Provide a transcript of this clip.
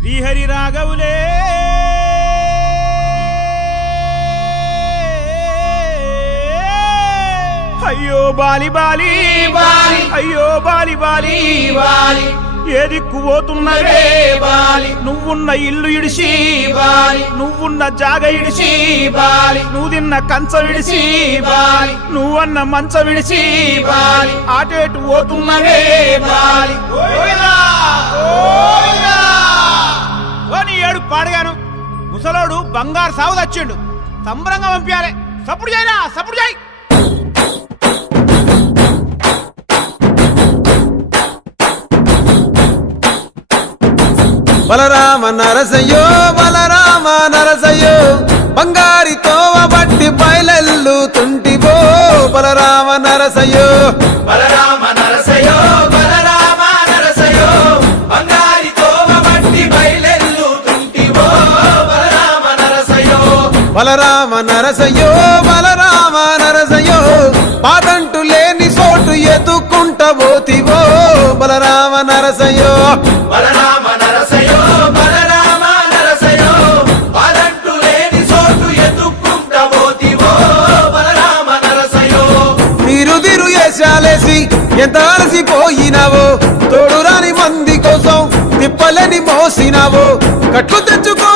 శ్రీహరి రాఘవులే అయ్యో Bali Bali Bali అయ్యో Bali Bali Bali ఏ దిక్కు పోతున్నవే బాలి నువ్వున్న ఇల్లు ఇడిసి బాలి నువ్వున్న జాగ ఇడిసి బాలి నువ్వు తిన్న కంచ విడిసి బాలి నువ్వన్న మంచ విడిసి బాలి ఆటేటు పోతున్నవే బాలి నీ ఏడు పాడగాను ముసలోడు బంగారు సాగు తెచ్చిండు సంబరంగా పంపించాలి సప్పుడు చేయరా సప్పుడు చేయి బలరామ నరసయ్యో బలరామ నరసయ్యో బంగారి తోవ బట్టి బయలెల్లు తుంటివో బలరామ నరసయ్యో బలరామ నరసయ్యో బలరామ నరసయ్యో బంగారి తోవ బట్టి బయలెల్లు తుంటివో బలరామ నరసయ్యో బలరామ నరసయ్యో బలరామ నరసయ్యో పాదంటు లేని చోటు ఎదుకుంటబోతివో బలరామ నరసయ్యో బలరామ నరసయ్యో బలరామ నరసయ్యో పాదంటు లేని చోటు ఎదుక్కుంటబోతివో బలరామ నరసయ్యో తిరు వేషాలేసి ఎంత అలసిపోయినావో తోడురాని మంది కోసం తిప్పలని మోసినావో కట్లు తెచ్చుకో